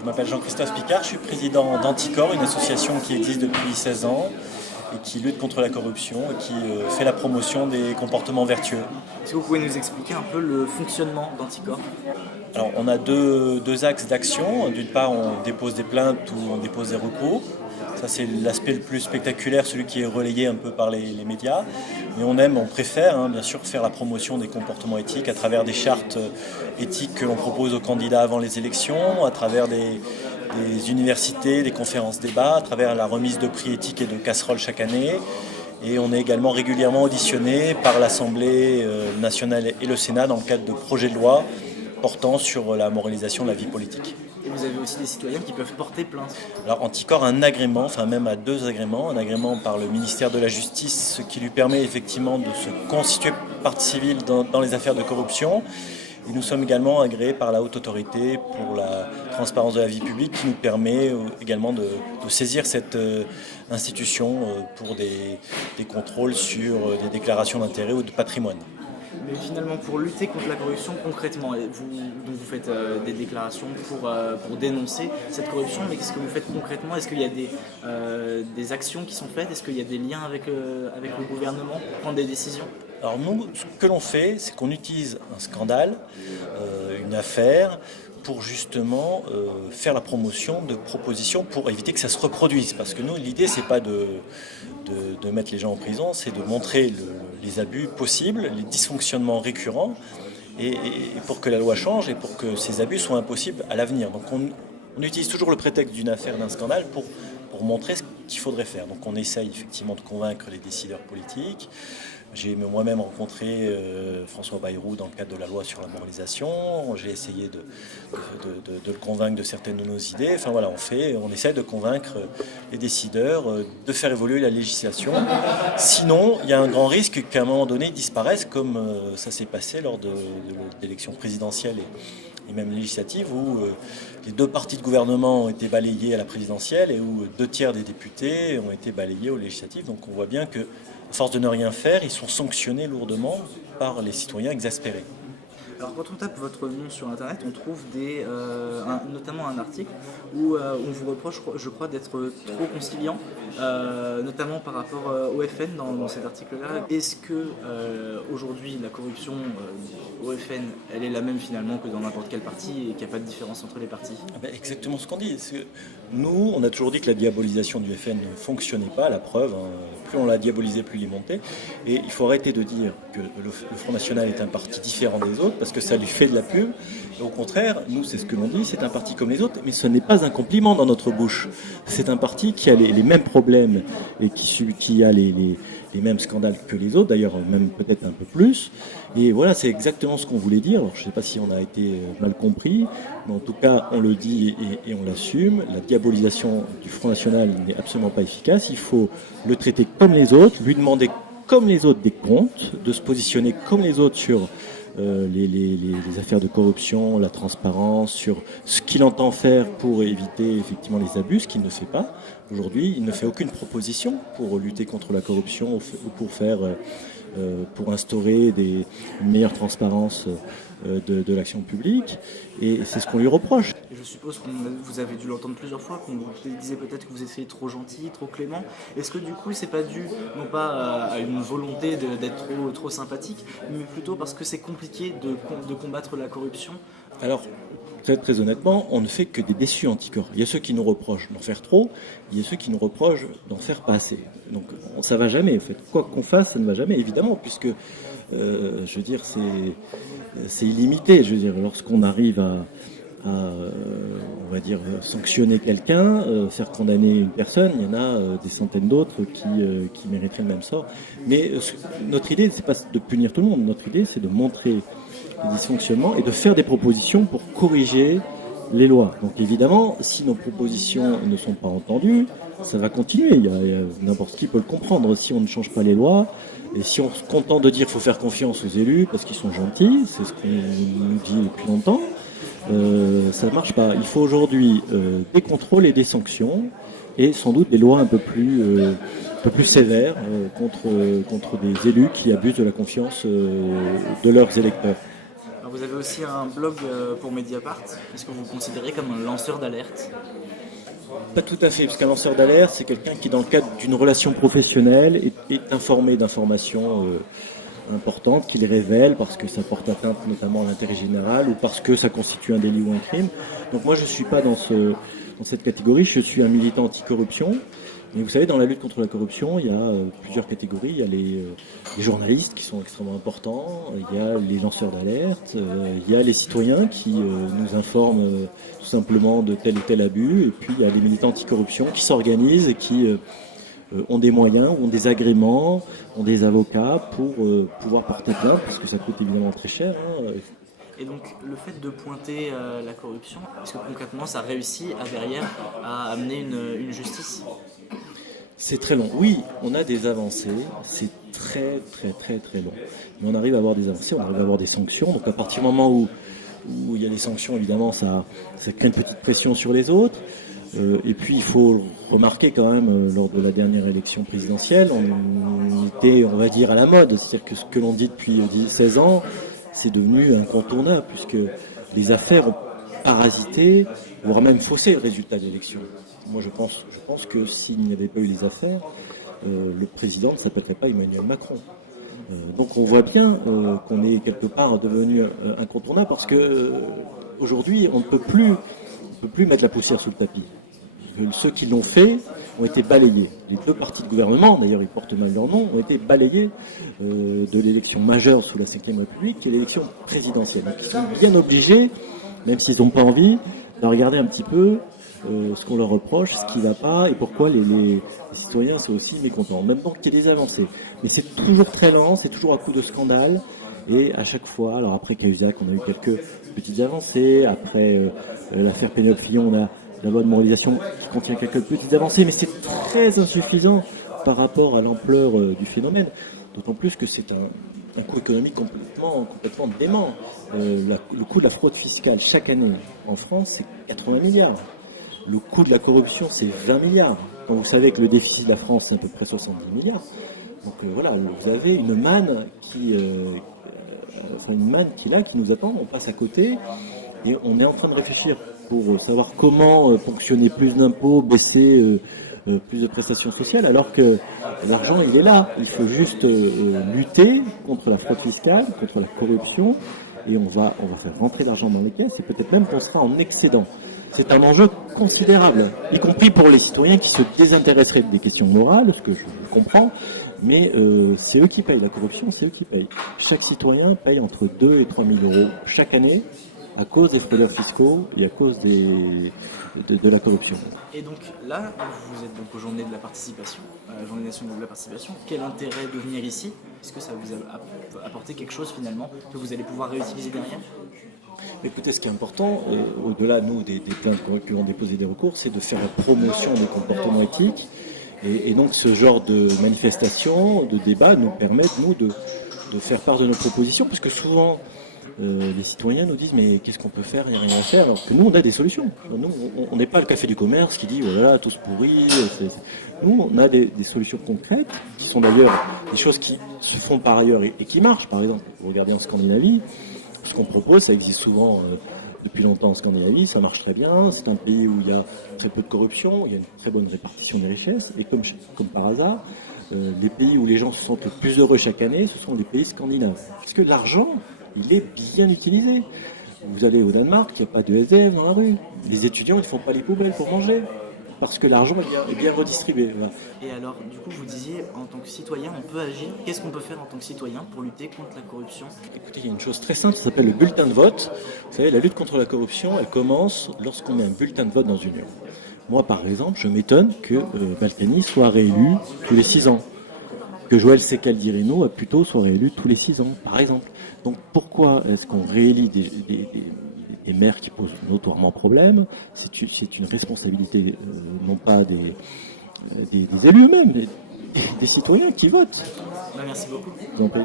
Je m'appelle Jean-Christophe Picard, je suis président d'Anticor, une association qui existe depuis 16 ans et qui lutte contre la corruption et qui fait la promotion des comportements vertueux. Est-ce que vous pouvez nous expliquer un peu le fonctionnement d'Anticor? Alors on a deux axes d'action. D'une part, on dépose des plaintes ou on dépose des recours. Ça, c'est l'aspect le plus spectaculaire, celui qui est relayé un peu par les médias. Mais on préfère bien sûr faire la promotion des comportements éthiques à travers des chartes éthiques que l'on propose aux candidats avant les élections, à travers des universités, des conférences débats, à travers la remise de prix éthiques et de casseroles chaque année. Et on est également régulièrement auditionné par l'Assemblée nationale et le Sénat dans le cadre de projets de loi portant sur la moralisation de la vie politique. Et vous avez aussi des citoyens qui peuvent porter plainte. Alors Anticor a un agrément, enfin même a deux agréments, un agrément par le ministère de la Justice, ce qui lui permet effectivement de se constituer partie civile dans les affaires de corruption. Et nous sommes également agréés par la Haute Autorité pour la transparence de la vie publique qui nous permet également de saisir cette institution pour des contrôles sur des déclarations d'intérêt ou de patrimoine. Mais finalement, pour lutter contre la corruption, concrètement, vous faites des déclarations pour dénoncer cette corruption, mais qu'est-ce que vous faites concrètement? Est-ce qu'il y a des actions qui sont faites? Est-ce qu'il y a des liens avec le gouvernement pour prendre des décisions? Alors nous, ce que l'on fait, c'est qu'on utilise un scandale, une affaire, pour justement faire la promotion de propositions pour éviter que ça se reproduise. Parce que nous, l'idée, c'est pas de mettre les gens en prison, c'est de montrer les abus possibles, les dysfonctionnements récurrents, et pour que la loi change et pour que ces abus soient impossibles à l'avenir. Donc on utilise toujours le prétexte d'une affaire, d'un scandale pour montrer ce qu'il faudrait faire. Donc on essaye effectivement de convaincre les décideurs politiques. J'ai moi-même rencontré François Bayrou dans le cadre de la loi sur la moralisation. J'ai essayé de le convaincre de certaines de nos idées. Enfin voilà, on essaie de convaincre les décideurs de faire évoluer la législation. Sinon, il y a un grand risque qu'à un moment donné, ils disparaissent, comme ça s'est passé lors de l'élection présidentielle et même législative, où les deux partis de gouvernement ont été balayés à la présidentielle et où 2/3 des députés ont été balayés aux législatives. Donc on voit bien que, à force de ne rien faire, ils sont sanctionnés lourdement par les citoyens exaspérés. Alors quand on tape votre nom sur internet, on trouve notamment un article où on vous reproche, je crois, d'être trop conciliant, notamment par rapport au FN dans cet article-là. Est-ce que aujourd'hui la corruption au FN, elle est la même finalement que dans n'importe quel parti et qu'il n'y a pas de différence entre les partis? Exactement ce qu'on dit. Nous, on a toujours dit que la diabolisation du FN ne fonctionnait pas, la preuve. Plus on l'a diabolisé, plus il est monté. Et il faut arrêter de dire que le Front National est un parti différent des autres, parce que ça lui fait de la pub. Et au contraire, nous, c'est ce que l'on dit, c'est un parti comme les autres, mais ce n'est pas un compliment dans notre bouche. C'est un parti qui a les mêmes problèmes et qui a les mêmes scandales que les autres, d'ailleurs même peut-être un peu plus. Et voilà, c'est exactement ce qu'on voulait dire. Alors, je ne sais pas si on a été mal compris, mais en tout cas, on le dit et on l'assume. La diabolisation du Front National n'est absolument pas efficace. Il faut le traiter comme les autres, lui demander comme les autres des comptes, de se positionner comme les autres sur les affaires de corruption, la transparence, sur ce qu'il entend faire pour éviter effectivement les abus, ce qu'il ne fait pas. Aujourd'hui, il ne fait aucune proposition pour lutter contre la corruption ou pour instaurer une meilleure transparence de l'action publique, et c'est ce qu'on lui reproche. Je suppose que vous avez dû l'entendre plusieurs fois, qu'on vous disait peut-être que vous étiez trop gentil, trop clément. Est-ce que du coup c'est pas dû, non pas à une volonté d'être trop sympathique, mais plutôt parce que c'est compliqué de combattre la corruption? Alors, très honnêtement, on ne fait que des déçus Anticor. Il y a ceux qui nous reprochent d'en faire trop, il y a ceux qui nous reprochent d'en faire pas assez. Donc ça va jamais, en fait. Quoi qu'on fasse, ça ne va jamais, évidemment, puisque je veux dire, c'est illimité. Je veux dire, lorsqu'on arrive à on va dire sanctionner quelqu'un, faire condamner une personne, il y en a des centaines d'autres qui mériteraient le même sort. Mais notre idée, c'est pas de punir tout le monde. Notre idée, c'est de montrer les dysfonctionnements et de faire des propositions pour corriger les lois. Donc évidemment, si nos propositions ne sont pas entendues, ça va continuer. N'importe qui peut le comprendre. Si on ne change pas les lois, et si on se contente de dire qu'il faut faire confiance aux élus parce qu'ils sont gentils, c'est ce qu'on nous dit depuis longtemps, ça ne marche pas. Il faut aujourd'hui des contrôles et des sanctions, et sans doute des lois un peu plus sévères contre des élus qui abusent de la confiance de leurs électeurs. Alors, vous avez aussi un blog pour Mediapart. Est-ce que vous vous considérez comme un lanceur d'alerte? Pas tout à fait, parce qu'un lanceur d'alerte, c'est quelqu'un qui, dans le cadre d'une relation professionnelle, est informé d'informations importantes, qu'il révèle parce que ça porte atteinte notamment à l'intérêt général ou parce que ça constitue un délit ou un crime. Donc moi, je ne suis pas dans cette catégorie, je suis un militant anticorruption. Mais vous savez, dans la lutte contre la corruption, il y a plusieurs catégories. Il y a les journalistes qui sont extrêmement importants, il y a les lanceurs d'alerte, il y a les citoyens qui nous informent tout simplement de tel ou tel abus, et puis il y a les militants anticorruption qui s'organisent et qui ont des moyens, ont des agréments, ont des avocats pour pouvoir porter plainte, parce que ça coûte évidemment très cher. Et donc le fait de pointer la corruption, est-ce que concrètement ça réussit derrière à amener une justice? C'est très long. Oui, on a des avancées, c'est très long. Mais on arrive à avoir des avancées, on arrive à avoir des sanctions. Donc à partir du moment où il y a des sanctions, évidemment, ça crée une petite pression sur les autres. Et puis il faut remarquer quand même, lors de la dernière élection présidentielle, on était, on va dire, à la mode. C'est-à-dire que ce que l'on dit depuis 16 ans, c'est devenu incontournable, puisque les affaires ont parasité, voire même faussé le résultat de l'élection. Moi, je pense que s'il n'y avait pas eu les affaires, le président ne s'appellerait pas Emmanuel Macron. Donc on voit bien qu'on est quelque part devenu incontournable, parce que aujourd'hui, on ne peut plus mettre la poussière sous le tapis. Ceux qui l'ont fait ont été balayés. Les deux partis de gouvernement, d'ailleurs ils portent mal leur nom, ont été balayés de l'élection majeure sous la Ve République, qui est l'élection présidentielle. Donc ils sont bien obligés, même s'ils n'ont pas envie, de regarder un petit peu ce qu'on leur reproche, ce qui ne va pas, et pourquoi les citoyens sont aussi mécontents. Même donc qu'il y ait des avancées. Mais c'est toujours très lent, c'est toujours à coup de scandale, et à chaque fois, alors après Cahuzac, on a eu quelques petites avancées, après l'affaire Pénélope Fillon, on a la loi de moralisation qui contient quelques petites avancées, mais c'est très insuffisant par rapport à l'ampleur du phénomène, d'autant plus que c'est un coût économique complètement dément. Le coût de la fraude fiscale chaque année en France, c'est 80 milliards. Le coût de la corruption, c'est 20 milliards. Quand vous savez que le déficit de la France, c'est à peu près 70 milliards. Donc voilà, vous avez une manne qui est là, qui nous attend. On passe à côté et on est en train de réfléchir pour savoir comment ponctionner plus d'impôts, baisser plus de prestations sociales, alors que l'argent, il est là. Il faut juste lutter contre la fraude fiscale, contre la corruption, et on va faire rentrer l'argent dans les caisses, et peut-être même qu'on sera en excédent. C'est un enjeu considérable, y compris pour les citoyens qui se désintéresseraient des questions morales, ce que je comprends, mais c'est eux qui payent la corruption, c'est eux qui payent. Chaque citoyen paye entre 2 et 3 000 euros chaque année à cause des fraudeurs fiscaux et à cause de la corruption. Et donc là, vous êtes donc aux journées de la participation, Journée nationale de la participation. Quel intérêt de venir ici? Est-ce que ça vous a apporté quelque chose finalement que vous allez pouvoir réutiliser derrière? Écoutez, ce qui est important, au-delà, nous, des plaintes qui ont déposé des recours, c'est de faire la promotion des comportements éthiques. Et donc, ce genre de manifestations, de débats, nous permettent, nous, de faire part de nos propositions, parce que souvent, les citoyens nous disent, mais qu'est-ce qu'on peut faire? Il n'y a rien à faire. Alors que nous, on a des solutions. Nous, on n'est pas le café du commerce qui dit, voilà, tout se pourrit. Nous, on a des solutions concrètes, qui sont d'ailleurs des choses qui se font par ailleurs et qui marchent. Par exemple, vous regardez en Scandinavie, ce qu'on propose, ça existe souvent depuis longtemps en Scandinavie, ça marche très bien, c'est un pays où il y a très peu de corruption, il y a une très bonne répartition des richesses, et comme par hasard, les pays où les gens se sentent le plus heureux chaque année, ce sont les pays scandinaves. Parce que l'argent, il est bien utilisé. Vous allez au Danemark, il n'y a pas de SDF dans la rue. Les étudiants, ils ne font pas les poubelles pour manger. Parce que l'argent est bien redistribué. Voilà. Et alors, du coup, vous disiez, en tant que citoyen, on peut agir. Qu'est-ce qu'on peut faire en tant que citoyen pour lutter contre la corruption? Écoutez, il y a une chose très simple, ça s'appelle le bulletin de vote. Vous savez, la lutte contre la corruption, elle commence lorsqu'on met un bulletin de vote dans une urne. Moi, par exemple, je m'étonne que Balkany soit réélu tous les 6 ans. Que Joël Secaldirino plutôt soit réélu tous les 6 ans, par exemple. Donc pourquoi est-ce qu'on réélit des maires qui posent notoirement problème? C'est une responsabilité, non pas des élus eux-mêmes, des citoyens qui votent. Merci beaucoup. Je vous en prie.